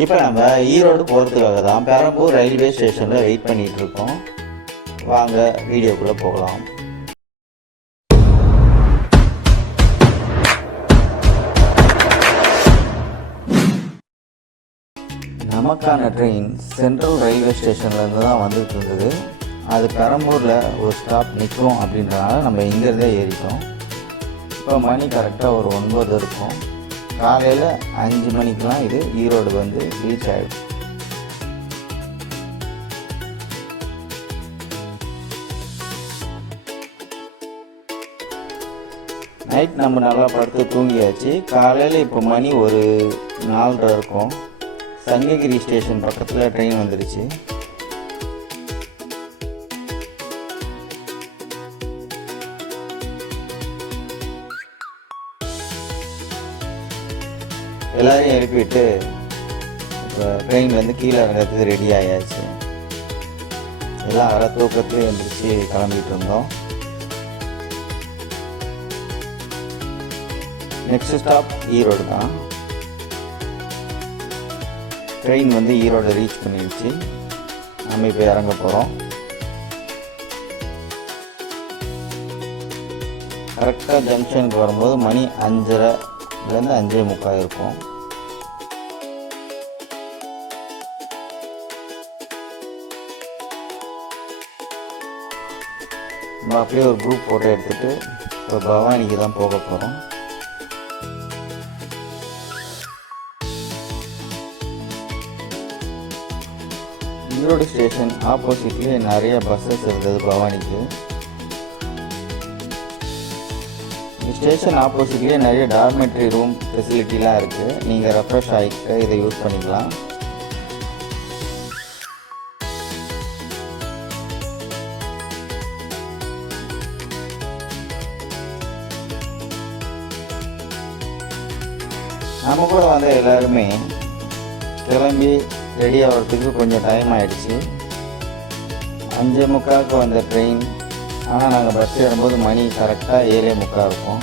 இப்போ நம்ம ஈரோடு போகிறதுக்காக தான் பெரம்பூர் ரயில்வே ஸ்டேஷனில் வெயிட் பண்ணிகிட்டு இருக்கோம். வாங்க வீடியோக்குள்ளே போகலாம். நமக்கான ட்ரெயின் சென்ட்ரல் ரயில்வே ஸ்டேஷன்லேருந்து தான் வந்துட்டு இருந்தது. அது பெரம்பூரில் ஒரு ஸ்டாப் நிற்கும் அப்படின்றனால நம்ம இங்கேருந்தே ஏறிட்டோம். இப்போ மணி கரெக்டாக ஒரு 9 இருக்கும். காலையில் 5 மணிக்கெலாம் இது ஈரோடு வந்து ரீச் ஆகிடும். நைட் நம்ம நல்லா படுத்து தூங்கியாச்சு. காலையில் இப்போ மணி ஒரு 4:30 இருக்கும். சங்ககிரி ஸ்டேஷன் பக்கத்தில் ட்ரெயின் வந்துடுச்சு. எல்லோரையும் எழுப்பிட்டு இப்போ ட்ரெயின் வந்து கீழே இறங்கிறதுக்கு ரெடி ஆயாச்சு. எல்லாம் அரை தூக்கத்துலேயே எழுந்திரிச்சு கிளம்பிட்டு இருந்தோம். நெக்ஸ்ட் ஸ்டாப் ஈரோடு தான். ட்ரெயின் வந்து ஈரோடு ரீச் பண்ணிடுச்சு. நம்ம இப்போ இறங்க போகிறோம். கரெக்டாக ஜங்ஷனுக்கு வரும்போது மணி 5:30லேருந்து 5:45 இருக்கும். நம்ம அப்படியே ஒரு குரூப் ஃபோட்டோ எடுத்துகிட்டு இப்போ பவானிக்கு தான் போக போகிறோம். ஈரோடு ஸ்டேஷன் ஆப்போசிட்லேயே நிறைய பஸ்ஸஸ் இருந்தது பவானிக்கு. ஸ்டேஷன் ஆப்போசிட்லேயே நிறைய டார்மெட்ரி ரூம் ஃபெசிலிட்டிலாம் இருக்குது. நீங்கள் ரெஃப்ரெஷ் ஆகிட்டு இதை யூஸ் பண்ணிக்கலாம். நம்ம கூட வந்த எல்லாருமே கிளம்பி ரெடி ஆகிறதுக்கு கொஞ்சம் டைம் ஆகிடுச்சு. 5:45 வந்த ட்ரெயின். ஆனால் நாங்கள் பஸ் ஏறும்போது மணி கரெக்டாக 7:45 இருக்கும்.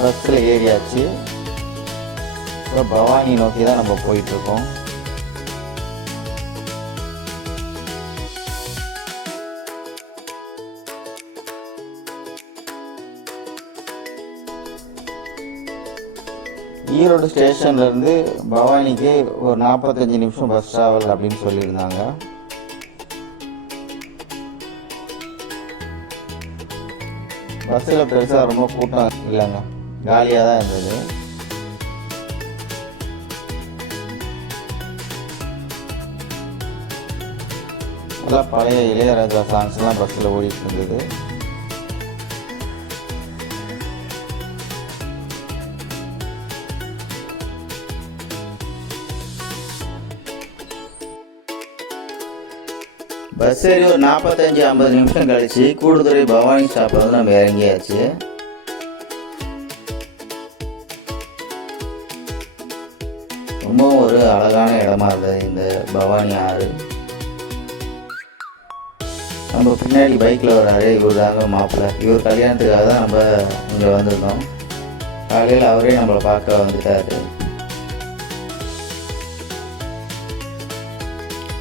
பஸ்ஸில் ஏறியாச்சு. இப்போ பவானி நோக்கி தான் நம்ம போயிட்டுருக்கோம். ஈரோடு ஸ்டேஷன்லேருந்து பவானிக்கு ஒரு 45 நிமிஷம் பஸ் ட்ராவல் அப்படின்னு சொல்லியிருந்தாங்க. பஸ்ஸில் பெருசாக ரொம்ப கூட்டம் இல்லைங்க, காலியாக தான் இருந்தது. எல்லாம் பழைய இளையராஜா சாங்ஸ்லாம் பஸ்ஸில் ஓடிட்டு இருந்தது. பஸ் ஏறி ஒரு 45-50 நிமிஷம் கழிச்சு கூடுதுறை பவானி ஸ்டாப்பில் வந்து நம்ம இறங்கியாச்சு. ரொம்பவும் ஒரு அழகான இடமா இருந்தது இந்த பவானி ஆறு. நம்ம பின்னாடி பைக்கில் வராரு, இவர் தாங்க மாப்பிள்ளை. இவர் கல்யாணத்துக்காக தான் நம்ம இங்கே வந்திருந்தோம். காலையில் அவரே நம்மளை பார்க்க வந்துட்டாரு.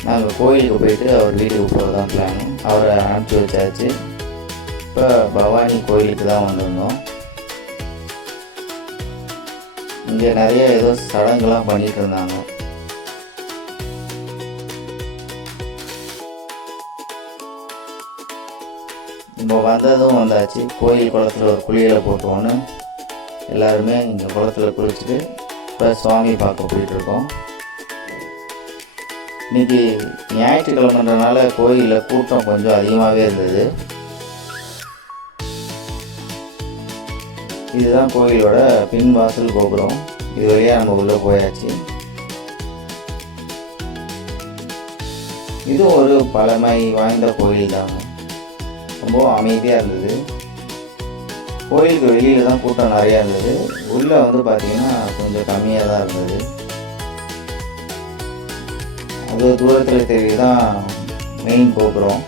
நாங்கள் கோயிலுக்கு போயிட்டு அவர் வீட்டுக்கு போகிறதான் பிளான். அவரை அனுப்பிச்சி வச்சாச்சு. இப்போ பவானி கோயிலுக்கு தான் வந்திருந்தோம். இங்கே நிறைய ஏதோ சடங்குலாம் பண்ணிகிட்டு இருந்தாங்க. இப்போ வந்ததும் வந்தாச்சு. கோயில் குளத்தில் ஒரு குளியலை போட்டோன்னு எல்லாருமே இங்கே குளத்தில் குளிச்சுட்டு இப்போ சுவாமி பார்க்க போயிட்டுருக்கோம். இன்றைக்கி ஞாயிற்றுக்கிழமைன்றனால கோயிலில் கூட்டம் கொஞ்சம் அதிகமாகவே இருந்தது. இதுதான் கோயிலோட பின்வாசல் கோபுரம். இது வழியாக நம்ம உள்ளே போயாச்சு. இது ஒரு பழமை வாய்ந்த கோயில் தாங்க. ரொம்ப அமைதியாக இருந்தது. கோயிலுக்கு வெளியில் தான் கூட்டம் நிறையா இருந்தது. உள்ளே வந்து பார்த்திங்கன்னா கொஞ்சம் கம்மியாக தான் இருந்தது. அது தூரத்தில் தெரியுதான் மெயின் கோபுரம்.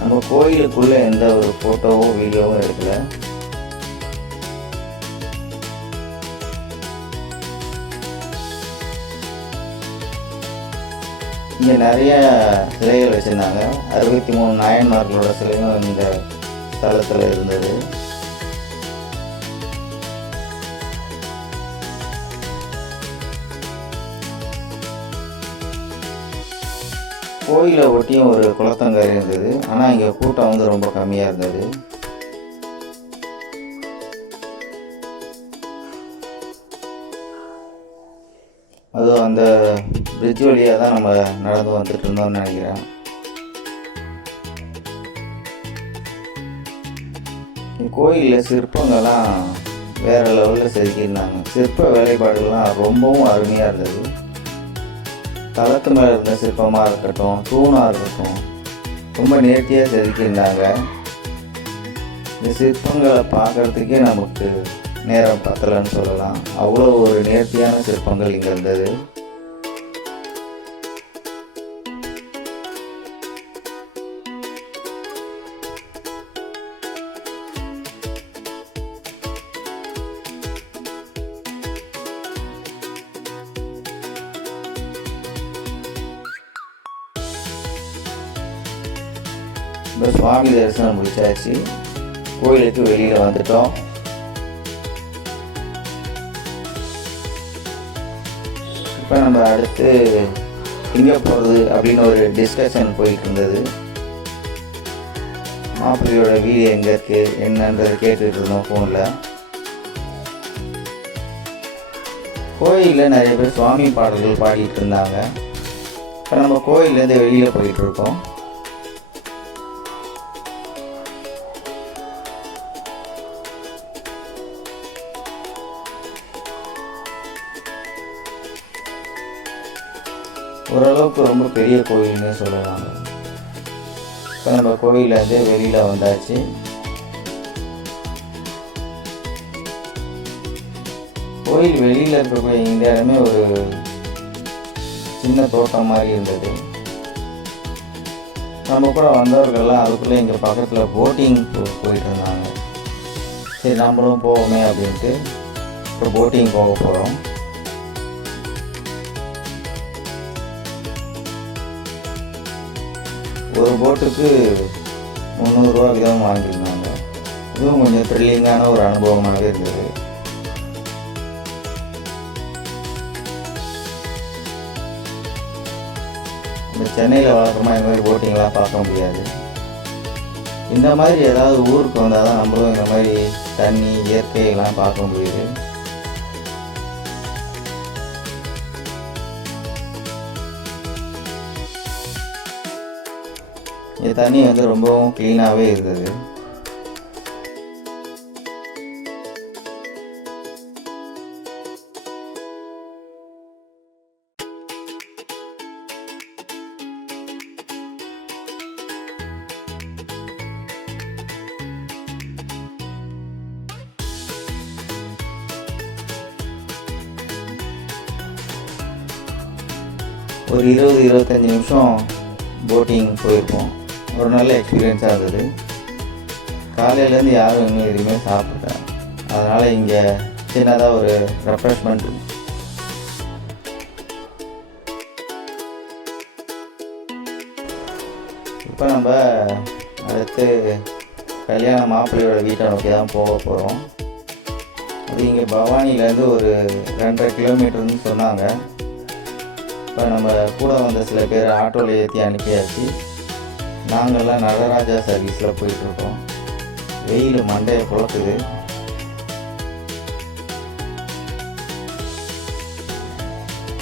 நம்ம கோயிலுக்குள்ளே எந்த ஒரு ஃபோட்டோவோ வீடியோவும் எடுக்கல. இங்கே நிறைய சிலைகள் வச்சுருந்தாங்க. 63 நாயன்மார்களோட சிலையும் இந்த ஸ்தலத்தில் இருந்தது. கோயிலை ஒட்டியும் ஒரு குளத்தங்கரை இருந்தது. ஆனால் இங்கே கூட்டம் வந்து ரொம்ப கம்மியாக இருந்தது. அதுவும் அந்த பிரிட்ஜ் வழியாக தான் நம்ம நடந்து வந்துட்டு இருந்தோம்னு நினைக்கிறேன். கோயிலில் சிற்பங்கள்லாம் வேறு லெவலில் செதுக்கியிருந்தாங்க. சிற்ப வேலைப்பாடுகள்லாம் ரொம்பவும் அருமையாக இருந்தது. தளத்து மேலே இருந்த சிற்பமாக இருக்கட்டும், தூணாக இருக்கட்டும், ரொம்ப நேர்த்தியாக செதுக்கியிருந்தாங்க. இந்த சிற்பங்களை பார்க்குறதுக்கே நமக்கு நேரம் பத்தலைன்னு சொல்லலாம். அவ்வளோ ஒரு நேர்த்தியான சிற்பங்கள் இங்கே இருந்தது. இப்போ சுவாமி தரிசனம் முடிச்சாச்சு. கோயிலுக்கு வெளியில் வந்துட்டோம். இப்போ நம்ம அடுத்து எங்கே போகிறது அப்படின்னு ஒரு டிஸ்கஷன் போயிட்டு இருந்தது. மாப்பிள்ளையோட வீடு எங்கே இருக்குது என்னன்றதை கேட்டுட்டு இருந்தோம் ஃபோனில். கோயிலில் நிறைய பேர் சுவாமி பாடல்கள் பாடிட்டு இருந்தாங்க. இப்போ நம்ம கோயிலேருந்து வெளியில் போயிட்டுருக்கோம். ஓரளவுக்கு ரொம்ப பெரிய கோயில்னே சொல்லலாம். இப்போ நம்ம கோயிலேருந்து வெளியில் வந்தாச்சு. கோயில் வெளியில் இருக்கக்கூடிய இந்த இடமே ஒரு சின்ன தோட்டம் மாதிரி இருந்தது. நம்ம கூட வந்தவர்கள்லாம் அதுக்குள்ளே இங்கே பக்கத்தில் போட்டிங் போயிட்டு இருந்தாங்க. சரி நம்மளும் போவோமே அப்படின்ட்டு இப்போ போட்டிங் போக போகிறோம். ஒரு போட்டுக்கு 300 ரூபா விதம் வாங்கியிருந்தாங்க. இதுவும் கொஞ்சம் த்ரில்லிங்கான ஒரு அனுபவமாக இருந்தது. இந்த சென்னையில் வழக்கமாக இந்த மாதிரி போட்டிங்லாம் பார்க்க முடியாது. இந்த மாதிரி ஏதாவது ஊருக்கு வந்தால் தான் நம்மளும் இந்த மாதிரி தண்ணி இயற்கையெல்லாம் பார்க்க முடியுது. இந்த தண்ணி வந்து ரொம்பவும் க்ளீனாகவே இருந்தது. ஒரு 20-25 நிமிஷம் போட்டிங் போயிருக்கோம். ஒரு நல்ல எக்ஸ்பீரியன்ஸாக இருந்தது. காலையிலேருந்து யாரும் இன்னும் எதுவுமே சாப்பிட்டேன். அதனால் இங்கே சின்னதாக ஒரு ரெஃப்ரெஷ்மெண்ட். இப்போ நம்ம அடுத்து கல்யாண மாப்பிள்ளையோட வீட்டை நோக்கி தான் போக போகிறோம். அது இங்கே பவானிலேருந்து ஒரு 2.5 கிலோமீட்டர்னு சொன்னாங்க. இப்போ நம்ம கூட வந்த சில பேர் ஆட்டோவில் ஏற்றி அனுப்பியாச்சு. நாங்கள்லாம் நடராஜா சர்வீஸில் போயிட்டுருக்கோம். வெயில் மண்டையை புழக்குது.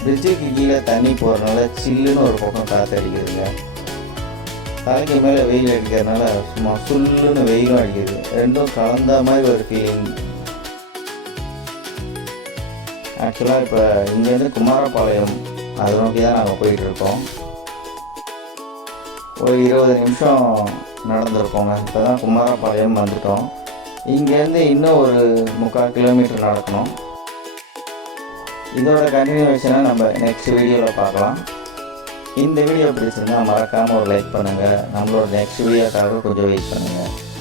பிரிட்ஜுக்கு கீழே தண்ணி போகிறதுனால சில்லுன்னு ஒரு பக்கம் காற்று அடிக்குதுங்க. தலைக்கு மேலே வெயில் அடிக்கிறதுனால சும்மா சுல்லுன்னு வெயிலும் அடிக்குது. ரெண்டும் கலந்த மாதிரி ஒரு ஃபீலிங். ஆக்சுவலாக இப்போ இங்கேருந்து குமாரபாளையம் அதை நோக்கி தான் நாங்கள் போயிட்டுருக்கோம். ஒரு 20 நிமிஷம் நடந்திருக்கோங்க. இப்போ தான் குமாரபாளையம் வந்துட்டோம். இங்கேருந்து இன்னும் ஒரு 3/4 கிலோமீட்டர் நடக்கணும். இதோட கண்டினியூவேஷனை நம்ம நெக்ஸ்ட் வீடியோவில் பார்க்கலாம். இந்த வீடியோ பிடிச்சிருந்தா மறக்காமல் ஒரு லைக் பண்ணுங்கள். நம்மளோட நெக்ஸ்ட் வீடியோக்காக கொஞ்சம் வெயிட் பண்ணுங்கள்.